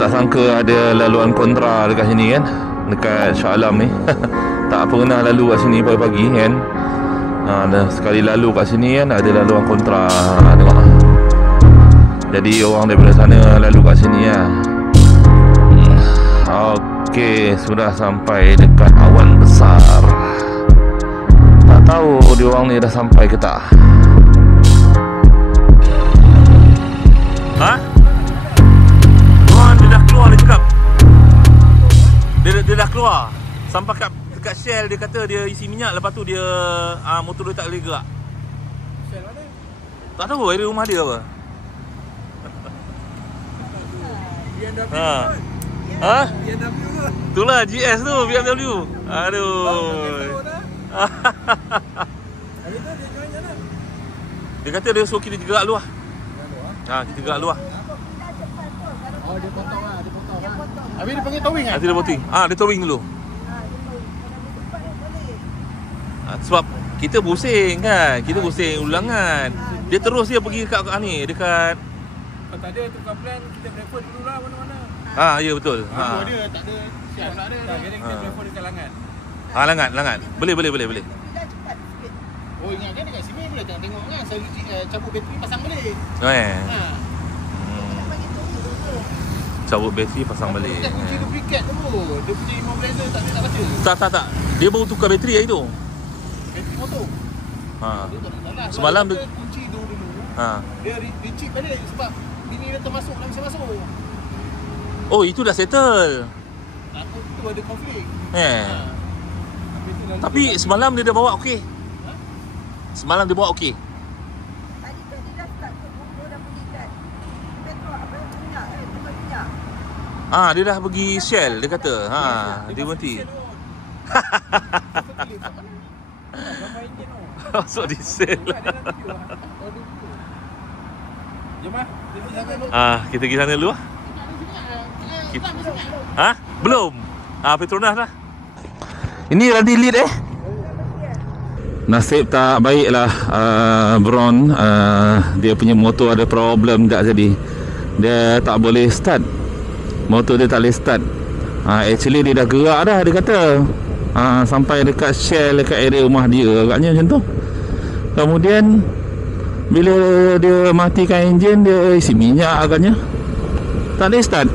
tak sangka ada laluan kontra dekat sini kan, dekat Shah Alam ni. Tak pernah lalu kat sini pagi-pagi kan. Sekali lalu kat sini kan, ada laluan kontra. Tengok. Jadi orang daripada sana lalu kat sini lah. Okey, sudah sampai dekat awan besar. Tak tahu diorang ni dah sampai ke tak. Ha? Dia dah keluar, dia cakap. Dia dah keluar. Sampai dekat Shell, dia kata dia isi minyak. Lepas tu dia motor dia tak boleh gerak. Shell mana? Tak tahu, area rumah dia apa. BMW Ha? BMW tu. Itulah GS tu, BMW. Aduh. Hari tu dia join mana? Dia kata dia suruh kita gerak luar. Kita gerak luar. Oh, dia potong lah, dia potong. Habis dia panggil towing kan? Nanti dia potong. Dia towing dulu. Sebab kita pusing kan. Kita pusing ulangan. Dia terus dia pergi dekat ni, dekat. Kalau tak ada tukar plan, kita prefer dulu lah mana-mana. Ya betul. Dia tak ada siap tak ada. Jadi kita prefer dekat Langat. Langat. Boleh. Oh, ingat kan dekat sini boleh tengok kan. Saya cabut bateri pasang balik. Cabut bateri pasang balik. Dia kunci duplicate tu. Dia punya immobilizer tak boleh nak baca. Tak. Dia baru tukar bateri hari tu. Bateri motor. Semalam dia kunci tu dulu. Dia chip balik sebab bini dia termasuk tak bisa masuk. Oh, itu dah settle. Aku tu ada konflik. Tapi semalam dia dah bawa okey. Semalam dia bawa okey. Tadi dah start tu dah pergi kat petrol apa minyak tempat minyak. Dia dah pergi Shell dia kata. Dia berhenti. Masuk diesel. Jom lah. Kita pergi sana dulu. Belum. Petronas lah. Ini Radhi lead Nasib tak baik lah Bron. Dia punya motor ada problem tak jadi. Dia tak boleh start. Motor dia tak boleh start. Actually dia dah gerak dah, dia kata. Sampai dekat Shell, dekat area rumah dia agaknya macam tu. Kemudian bila dia matikan enjin, dia isi minyak agaknya tak boleh start.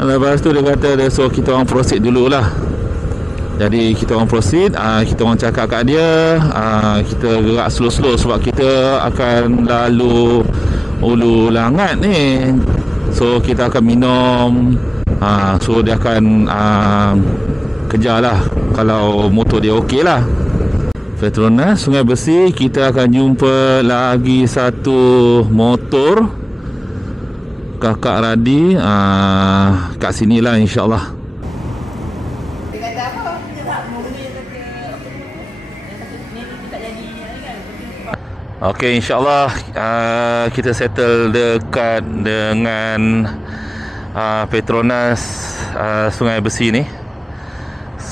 Lepas tu dia kata dia suruh kita orang proceed dululah. Jadi kita orang proceed, kita orang cakap kat dia, kita gerak slow-slow sebab kita akan lalu Ulu Langat ni. So kita akan minum, so dia akan kejar lah kalau motor dia okey lah. Petronas Sungai Besi, kita akan jumpa lagi satu motor Kakak Radhi kat sinilah insyaAllah. Dia kata apa? Dia tak mau beli kata ni tak jadi kan. Okey, insyaAllah kita settle dekat dengan Petronas Sungai Besi ni.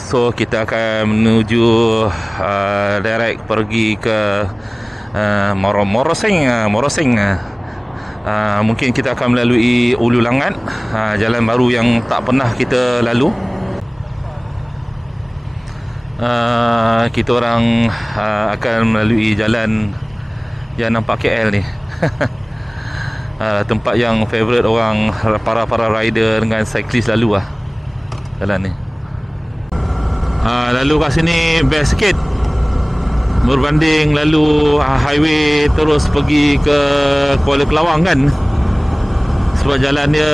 So kita akan menuju direct pergi ke Moroseng. Mungkin kita akan melalui Ulu Langat, jalan baru yang tak pernah kita lalu. Kita orang akan melalui jalan yang nampak KL ni. Tempat yang favourite orang, para rider dengan cyclist lalu lah jalan ni. Lalu kat sini best sikit berbanding lalu highway terus pergi ke Kuala Kelawang kan. Sebab jalan dia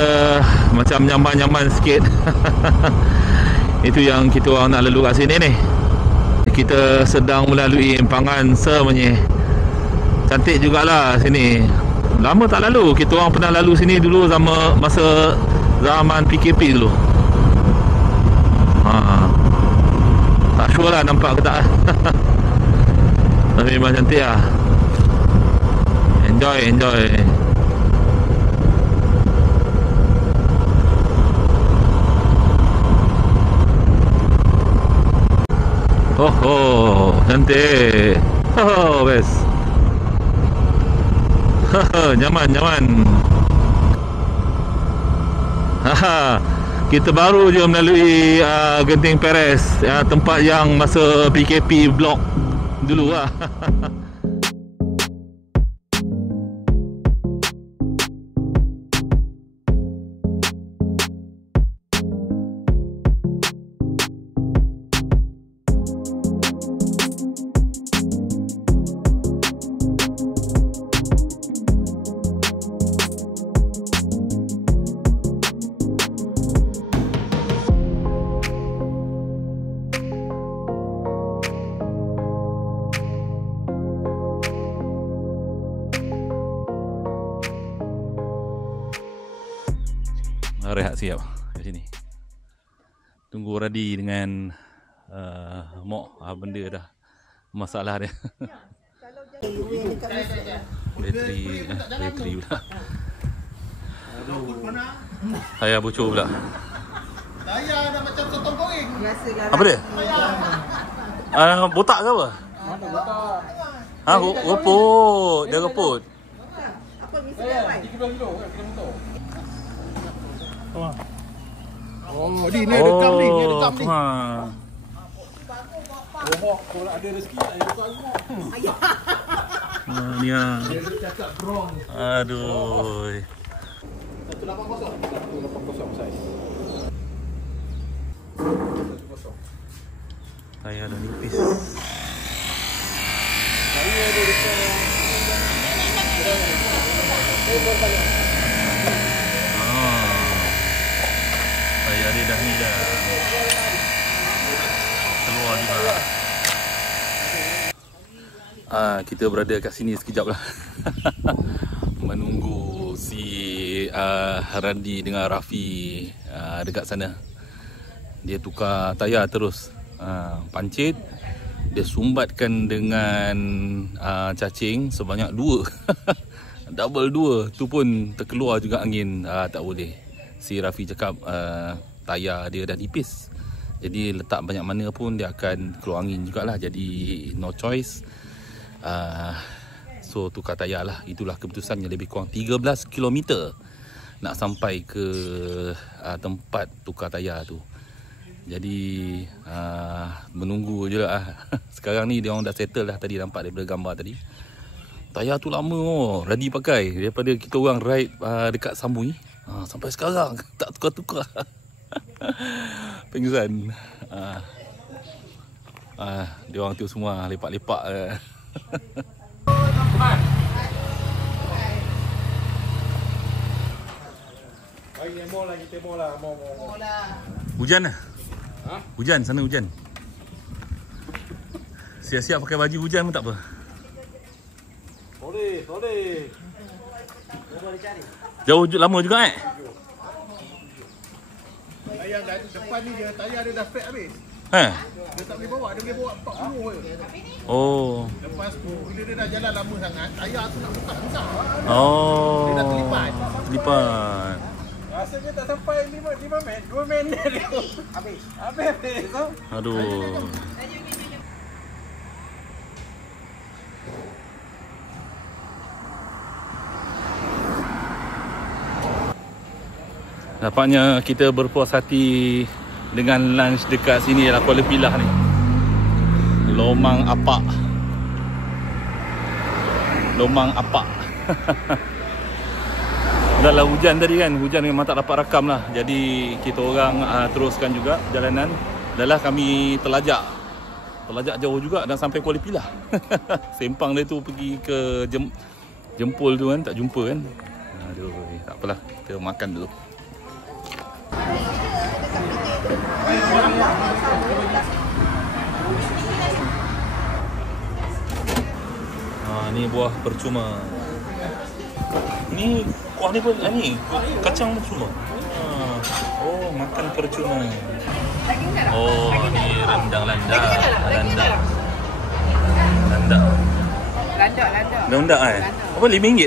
macam nyaman-nyaman sikit. Itu yang kita orang nak lalu kat sini ni. Kita sedang melalui empangan Semenyih. Cantik jugalah sini. Lama tak lalu. Kita orang pernah lalu sini dulu masa zaman PKP dulu. Tak sure lah nampak ke tak. Tapi memang cantik lah. Enjoy. Cantik. Best. Kita baru je melalui Genting Perez, tempat yang masa PKP blok dulu lah. Rehat siap kat sini. Tunggu Radi dengan Mok. Benda dah masalah dia. Bateri pula. Tayar bocor pula. Tayar dah macam sotong goreng. Apa dia? Botak ke apa? Ropot. Dia ropot. Apa mesti dapat? 13 kilo kan kena motor. Oh, ni rekam ni, rekam ni. Oh, kalau ada rezeki tak ada tukar rumah. Ni ah. Dia cakap drone. Aduh. 180. 180 saiz. 180. Tayar dah nipis. Saya ada dekat Tayar dia dah ni dah keluar juga. Kita berada kat sini sekejap lah. Menunggu si Randi dengan Rafi dekat sana. Dia tukar tayar terus. Pancit. Dia sumbatkan dengan cacing sebanyak 2. Double 2. Tu pun terkeluar juga angin. Tak boleh. Si Rafi cakap tayar dia dah nipis. Jadi letak banyak mana pun dia akan keluar angin jugalah. Jadi no choice. So tukar tayar lah. Itulah keputusannya. Lebih kurang 13 km nak sampai ke tempat tukar tayar tu. Jadi menunggu je lah. Sekarang ni dia orang dah settle dah. Tadi nampak daripada gambar tadi. Tayar tu lama Radi pakai. Daripada kita orang ride dekat Samui. Sampai sekarang tak tukar-tukar. Pengsan. Dia orang tu semua lepak-lepak. Hujan lah. Hujan, sana hujan. Siap-siap pakai baju hujan pun tak apa. Boleh. Jauh lama juga Tayar depan ni dia, tayar dia dah flat habis. Dia tak boleh bawa, dia boleh bawa 40 je. Oh. Lepas tu, bila dia dah jalan lama sangat, tayar tu nak buka besar. Oh. Dia dah terlipat. Rasanya tak sampai 5 minit, 2 minit dia. Habis tu. Aduh. Nampaknya kita berpuas hati dengan lunch dekat sini lah, Kuala Pilah ni. Lomang Apak. Dah lah hujan tadi kan. Hujan memang tak dapat rakam lah. Jadi kita orang teruskan juga perjalanan. Dah lah kami terlajak jauh juga dan sampai Kuala Pilah. Sempang dia tu pergi ke Jempol tu kan. Tak jumpa kan. Aduh, tak apalah. Kita makan dulu. Ni buah percuma. Ni kuah ni pun ni kacang percuma. Oh, makan percuma. Oh, ni rendang landak. Landak apa RM5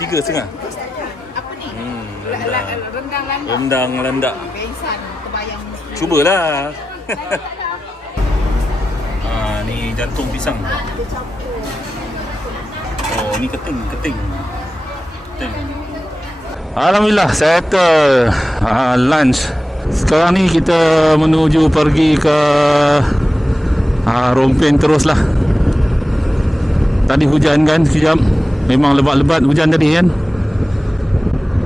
RM3.5? Apa ni? Rendang landak. Pensan terbayang. Cubalah. Ni jantung pisang. Oh, ni keting. Alhamdulillah settle lunch. Sekarang ni kita menuju pergi ke Rompin teruslah. Tadi hujan kan sekejap. Memang lebat-lebat hujan tadi kan.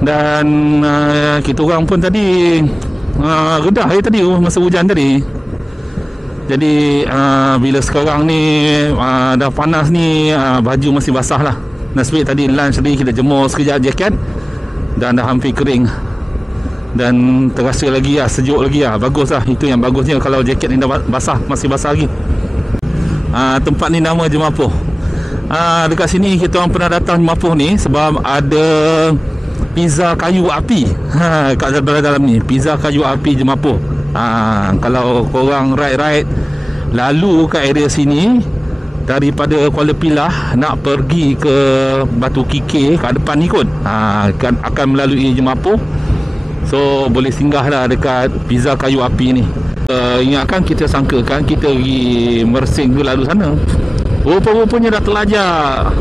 Dan kita orang pun tadi redah tadi masa hujan tadi. Jadi bila sekarang ni dah panas ni, baju masih basah lah. Nasib tadi lunch tadi kita jemur sekejap jaket dan dah hampir kering. Dan terasa lagi sejuk lagi bagus lah. Itu yang bagusnya kalau jaket ni dah basah, masih basah lagi. Tempat ni nama Jemapuh. Dekat sini kita orang pernah datang Jemapuh ni sebab ada pizza kayu api. Kat dalam ni pizza kayu api Jemapuh. Kalau korang ride lalu kat area sini daripada Kuala Pilah nak pergi ke Batu Kikir kat depan ni kot, akan melalui Jemapuh. So boleh singgah lah dekat pizza kayu api ni. Ingatkan kita sangkakan kita pergi Mersing tu lalu sana. Rupa-rupanya dah terlajak.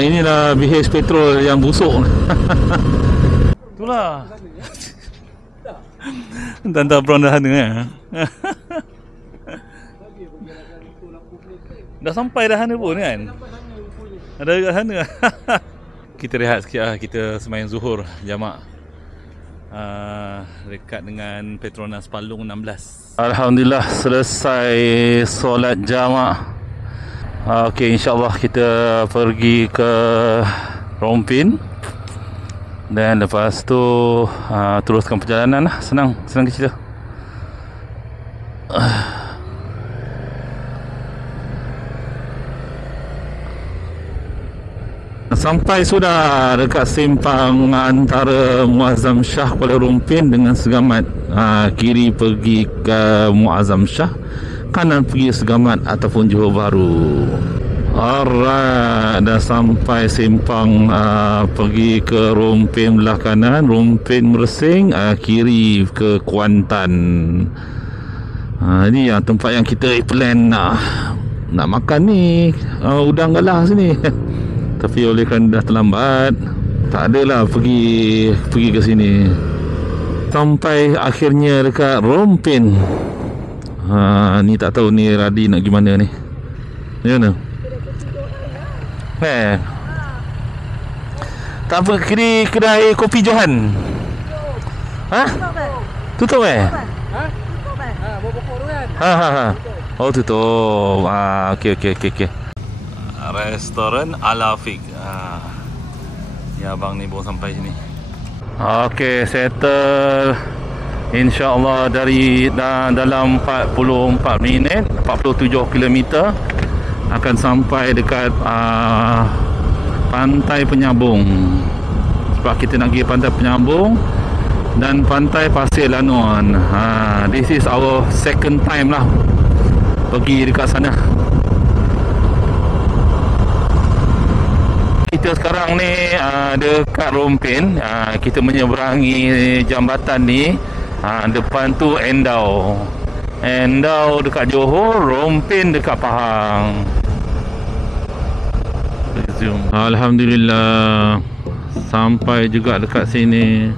Inilah BH petrol yang busuk. Itulah. Tanda Brown dah sana kan. Dah sampai dah sana pun kan. Ada dekat sana. Kita rehat sikit lah. Kita sembahyang zuhur jamak dekat dengan Petronas Palung 16. Alhamdulillah selesai solat jamak. Okey, insyaAllah kita pergi ke Rompin. Dan lepas tu teruskan perjalanan lah. Senang kecil. Sampai sudah dekat simpang antara Muazzam Shah Kuala Rompin dengan Segamat. Kiri pergi ke Muazzam Shah, kanan pergi Segamat ataupun Johor Bahru. Alright, dah sampai simpang pergi ke Rompin belah kanan, Rompin Mersing, kiri ke Kuantan. Ini yang tempat yang kita plan nak makan ni, udang galah sini. Tapi oleh kerana dah terlambat, tak adalah pergi ke sini. Sampai akhirnya dekat Rompin. Ni tak tahu ni Radi nak gimana ni. Ni mana? Tak apa, kedai kopi Johan. Tutup Pokok tu kan? Oh tutup. Okey. Restoran Al-Afiq. Ya abang ni baru sampai sini. Okey, settle. InsyaAllah dari dalam 44 minit 47 km akan sampai dekat Pantai Penyambung. Sebab kita nak pergi Pantai Penyambung dan Pantai Pasir Lanuan. This is our second time lah pergi dekat sana. Kita sekarang ni dekat Rompin. Kita menyeberangi jambatan ni. Depan tu Endau dekat Johor, Rompin dekat Pahang. Alhamdulillah sampai juga dekat sini.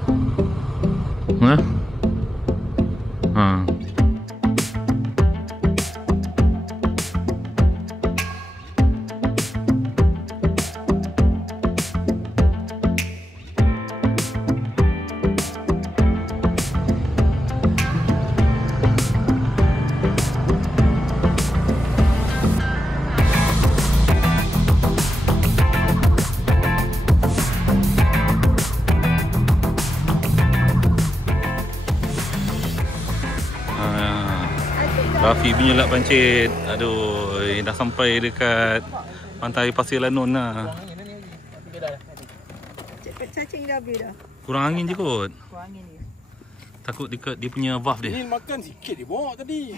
Rafi punya lap pancit. Aduh, dah sampai dekat Pantai Pasir Lanon lah. Cacing dah habis dah. Kurang angin je kot. Kurang angin dia. Takut dia punya valve dia. Ni makan sikit dia bawa tadi.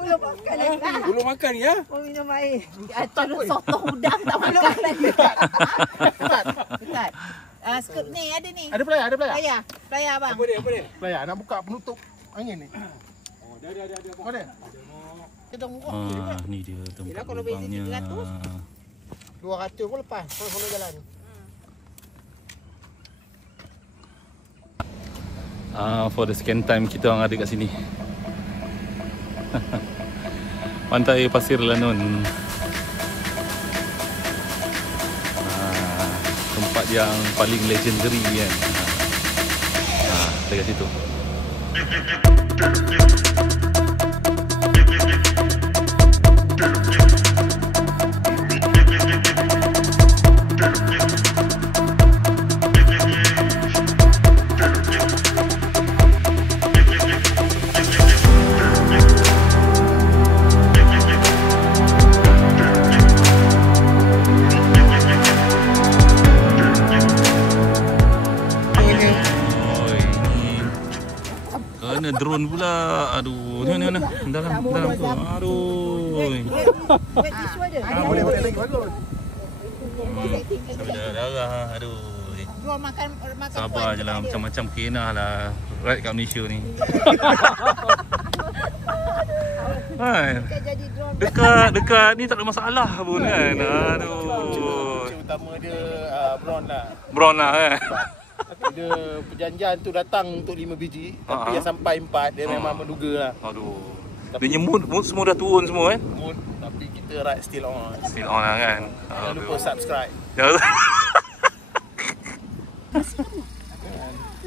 Belum makan lagi. Belum makan ya? Mau minum air. Terus soto udang tak makan lagi. Dekat. Skup ni ada ni. Ada pelayar. Pelayar bang. Apa dia? Pelayar nak buka penutup angin ni. Oh, ada. Mana? Kita tunggu. Ni dia tempat Kalau beza lubangnya. 300. 200 pun lepas. Kalau jalan. For the second time kita orang ada kat sini. Pantai Pasir Lanun. Tempat yang paling legendary kan. Dekat situ. Drone pula. Aduh, ni mana? Dalam tu. Aduh. Boleh lagi bagus. Darah. Aduh. Jual makan Sabar je lah, macam-macam kenah lah ride kat Malaysia ni. Kan? Dekat ni tak ada masalah pun kan. Aduh. Kunci utama dia Bron lah. Bron lah kan. Dia perjanjian tu datang untuk 5 biji, tapi yang sampai 4 dia memang menduga lah. Aduh. Dia mood semua dah turun semua kan. Mood, tapi kita ride still on. Still on lah kan. Jangan lupa subscribe.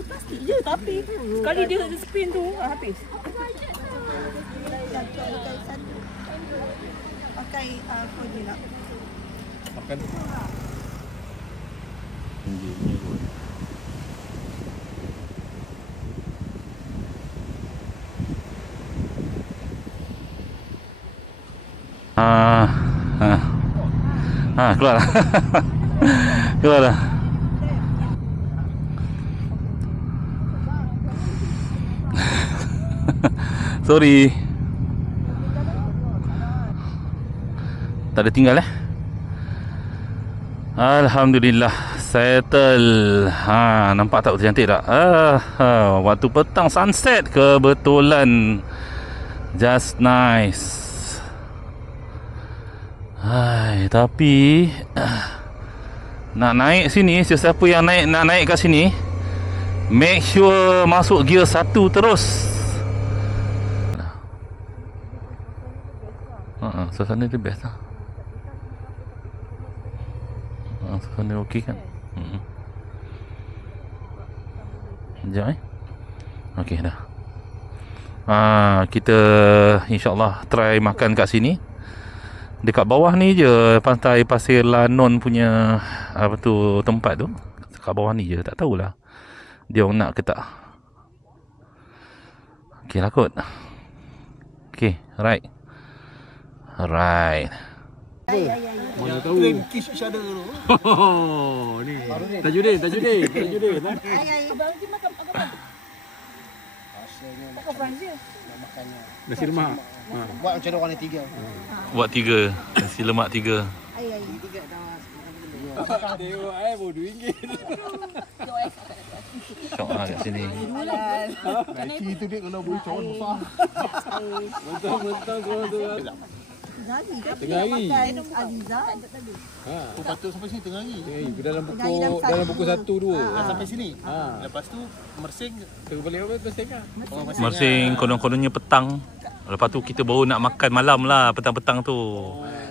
pasti je tapi sekali dia spin tu habis. Pakai kode lah. Makan tu. Keluar dah. Keluar dah. Sorry. Tak ada tinggal Alhamdulillah settle. Nampak tak cantik tak? Waktu petang sunset kebetulan. Just nice. Tapi nak naik sini, sesiapa yang nak naik kat sini, make sure masuk gear 1 terus. Suasana dia best lah. Suasana okey kan. Sekejap okey dah. Kita insyaAllah try makan kat sini. Dekat bawah ni je Pantai Pasir Lanun punya apa tu tempat tu. Dekat bawah ni je, tak tahulah dia orang nak ke tak. Okey lah kot. Okey, right. Mana tahu kiss each other tu. Ni. Tajudin. Abang Haji makan apa? Makan Franzia. Nasi lemak. Buat macam orang ni 3. Buat 3. Nasi lemak 3. Ai. Tengok baru RM2. Syok lah kat sini. Nike tu dia kalau boleh cawan besar. Mentang-mentang korang tu. Tengah hari. Aziza. Kau patut sampai sini tengah hari. Dalam buku 1 2. Sampai sini. Lepas tu mersing Tengok balik apa mersing ah. Mersing konon-kononnya petang. Lepas tu kita baru nak makan malam lah petang-petang tu.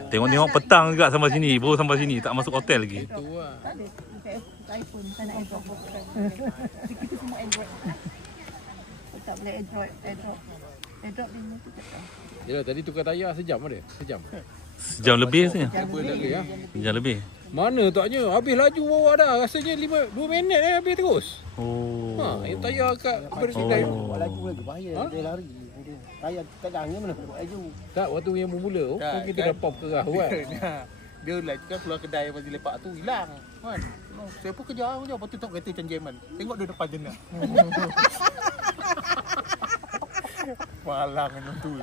Tengok-tengok petang juga sampai sini. Baru sampai sini, tak masuk hotel lagi. Itu lah. iPhone, tak nak Android. Kita semua Android. Tak boleh Android ni tu tak tahu. Yalah, tadi tukar tayar sejam ada? Sejam lebih rasanya. Sejam lebih. Mana taknya? Habis laju bawa dah. Rasanya 2 minit habis terus. Yang tayar kat Bersidai. buat laju lagi bahaya. Dia lari. Tayar tegang ni mana buat laju. Tak, waktu yang bermula kita dah pop kerah kan. Dia laju kan keluar kedai pasal lepak tu hilang kan. Saya pun kejar je, lepas tu tengok kereta macam Jerman. Tengok dia depan jenah. Malang kan tu.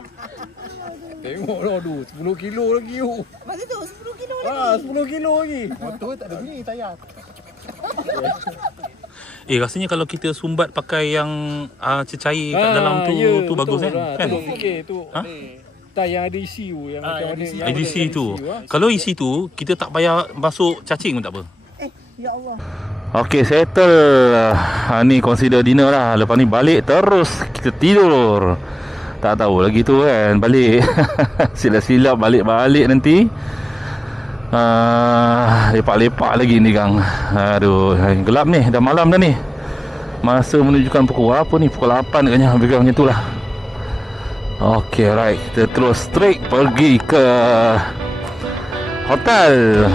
Tengok lah tu, 10 kilo lagi tu. Masa tu 10 kilo lagi. 10 kilo lagi. Motor tak ada bunyi tayar. Rasanya kalau kita sumbat pakai yang cecair kat dalam tu bagus kan? Lah. Kan? Tu fikir tu. Tai yang ada ECU yang macam mana yang IDC ada tu. ECU, Kalau isi tu kita tak payah masuk cacing pun tak apa. Ya Allah. Okey, settle. Ni consider dinner lah. Lepas ni balik terus kita tidur. Tak tahu lagi tu kan. Balik. Silap-silap balik-balik nanti. Lepak-lepak lagi ni Kang. Aduh, gelap ni. Dah malam dah ni. Masa menunjukkan pukul apa ni? Pukul 8 katanya. Lebih kurang macam tu lah. Okey, right. Kita terus straight pergi ke hotel.